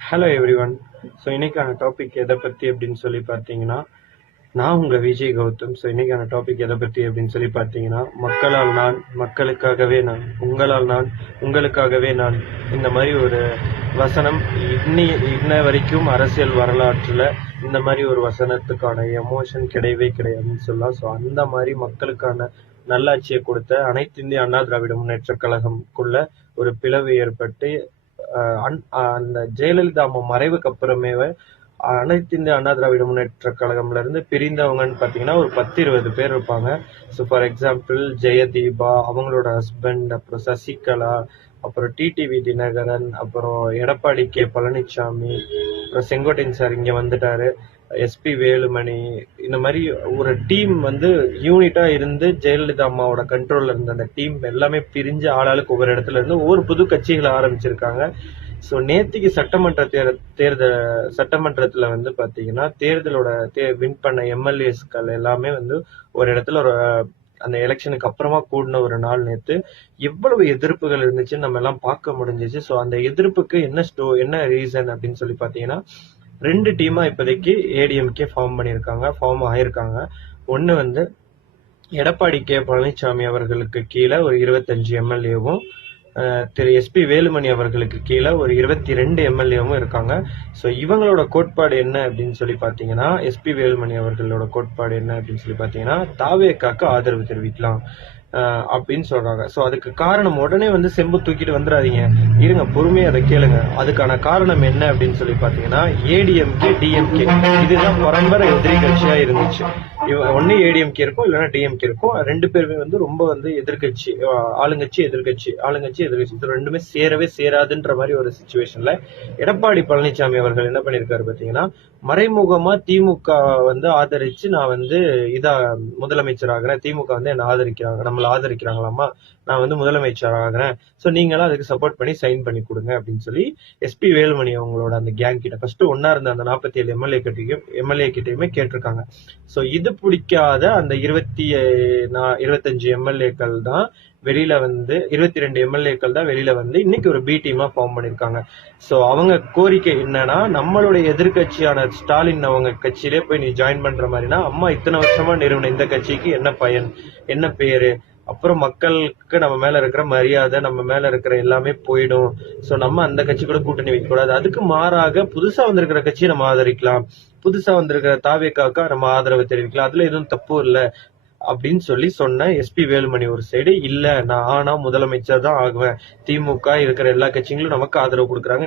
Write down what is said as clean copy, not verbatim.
Hello everyone. So இன்னைக்கான topic எதை பற்றி அப்படின்னு சொல்லி பார்த்தீங்கன்னா, நான் உங்கள் விஜய் கௌதம். ஸோ இன்னைக்கான டாபிக் எதை பற்றி அப்படின்னு சொல்லி பார்த்தீங்கன்னா, மக்களால் நான், மக்களுக்காகவே நான், உங்களால் நான், உங்களுக்காகவே நான். இந்த மாதிரி ஒரு வசனம் இன்ன வரைக்கும் அரசியல் வரலாற்றில் இந்த மாதிரி ஒரு வசனத்துக்கான எமோஷன் கிடையவே கிடையாதுன்னு சொல்லலாம். ஸோ அந்த மாதிரி மக்களுக்கான நல்லாட்சியை கொடுத்த அனைத்து இந்திய அண்ணா திராவிட முன்னேற்ற கழகம்குள்ள ஒரு பிளவு ஏற்பட்டு அந்த ஜெயலலிதா அம்மா மறைவுக்கு அப்புறமே அனைத்து இந்திய அண்ணா திராவிட முன்னேற்ற கழகம்ல இருந்து பிரிந்தவங்கன்னு பார்த்தீங்கன்னா ஒரு 10-20 பேர் இருப்பாங்க. ஸோ ஃபார் எக்ஸாம்பிள் ஜெயதீபா, அவங்களோட ஹஸ்பண்ட், அப்புறம் சசிகலா, அப்புறம் டிடிவி தினகரன், அப்புறம் எடப்பாடி கே பழனிசாமி, அப்புறம் செங்கோட்டையன் சார் இங்கே வந்துட்டாரு, எஸ்பி வேலுமணி. இந்த மாதிரி ஒரு டீம் யூனிட்டா இருந்து ஜெயலலிதா அம்மாவோட கண்ட்ரோல்ல இருந்த அந்த டீம் எல்லாமே பிரிஞ்சு ஆளாளுக்கு ஒவ்வொரு இடத்துல இருந்து ஒவ்வொரு புது கட்சிகளை ஆரம்பிச்சிருக்காங்க. ஸோ நேத்திக்கு சட்டமன்றத்துல பாத்தீங்கன்னா தேர்தலோட வின் பண்ண எம்எல்ஏஸ்கள் எல்லாமே ஒரு இடத்துல ஒரு அந்த எலெக்ஷனுக்கு அப்புறமா கூடின ஒரு நாள் நேத்து எவ்வளவு எதிர்ப்புகள் இருந்துச்சுன்னு நம்ம எல்லாம் பார்க்க முடிஞ்சிச்சு. ஸோ அந்த எதிர்ப்புக்கு என்ன ரீசன் அப்படின்னு சொல்லி பாத்தீங்கன்னா, 2 டீமா இப்போதைக்கு ஏடிஎம்கே ஃபார்ம் ஆயிருக்காங்க. ஒன்னு எடப்பாடி கே பழனிசாமி அவர்களுக்கு கீழே ஒரு 25 எம்எல்ஏவும், திரு எஸ்பி வேலுமணி அவர்களுக்கு கீழே ஒரு 22 எம்எல்ஏவும் இருக்காங்க. ஸோ இவங்களோட கோட்பாடு என்ன அப்படின்னு சொல்லி பார்த்தீங்கன்னா, எஸ்பி வேலுமணி அவர்களோட கோட்பாடு என்ன அப்படின்னு சொல்லி பார்த்தீங்கன்னா, தாவேக்காக்கு ஆதரவு தெரிவிக்கலாம் அப்படின்னு சொல்றாங்க. ஸோ அதுக்கு காரணம் உடனே செம்பு தூக்கிட்டு வந்துடாதீங்க, இருங்க பொறுமையா அதை கேளுங்க. அதுக்கான காரணம் என்ன அப்படின்னு சொல்லி பார்த்தீங்கன்னா, ஏடிஎம்கே டிஎம்கே இதுதான் பரம்பரை எதிரி கட்சியா இருந்துச்சு. ஒன்னு ஏடிஎம்கே இருக்கும், இல்லைன்னா டிஎம்கே இருக்கும். 2 பேருமே ரொம்ப எதிர்கட்சி, ஆளுங்கட்சி எதிர்கட்சி, ஆளுங்கட்சி எதிர்கட்சி, இது ரெண்டுமே சேரவே சேராதுன்ற மாதிரி ஒரு சிச்சுவேஷன்ல எடப்பாடி பழனிசாமி அவர்கள் என்ன பண்ணிருக்காரு பாத்தீங்கன்னா, மறைமுகமா திமுக ஆதரிச்சு நான் இதா முதலமைச்சர் ஆகிறேன், திமுக என்ன ஆதரிக்கிறாங்க, நம்மள ஆதரிக்கிறாங்களாமா, நான் முதலமைச்சர் ஆகிறேன், ஸோ நீங்களும் அதுக்கு சப்போர்ட் பண்ணி சைன் பண்ணி கொடுங்க அப்படின்னு சொல்லி எஸ்பி வேலுமணி அவங்களோட அந்த கேங் கிட்ட ஃபர்ஸ்ட் ஒன்னா இருந்த அந்த 47 எம்எல்ஏ கிட்டையுமே கேட்டிருக்காங்க. ஸோ இது பிடிக்காத அந்த 25 எம்எல்ஏக்கள் தான் வெளியில 22 எம்எல்ஏக்கள் தான் வெளியில இன்னைக்கு ஒரு பி டீமா ஃபார்ம் பண்ணிருக்காங்க. ஸோ அவங்க கோரிக்கை என்னன்னா, நம்மளுடைய எதிர்கட்சியான ஸ்டாலின் அவங்க கட்சியிலே போய் நீ ஜாயின் பண்ற மாதிரினா, அம்மா இத்தனை வருஷமா நிறுவன இந்த கட்சிக்கு என்ன பயன், என்ன பேரு, அப்புறம் மக்களுக்கு நம்ம மேல இருக்கிற மரியாதை, நம்ம மேல இருக்கிற எல்லாமே போயிடும். ஸோ நம்ம அந்த கட்சி கூட கூட்டணி வைக்க கூடாது, அதுக்கு மாறாக புதுசா வந்திருக்கிற கட்சியை நம்ம ஆதரிக்கலாம், புதுசா வந்திருக்கிற தாவேக்காக்கா நம்ம ஆதரவு தெரிவிக்கலாம், அதுல எதுவும் தப்பு இல்லை அப்படின்னு சொன்ன எஸ்பி வேலுமணி ஒரு சைடு, இல்ல நான் முதலமைச்சர் தான் ஆகுவேன், திமுக இருக்கிற எல்லா கட்சிகளும் நமக்கு ஆதரவு கொடுக்குறாங்க,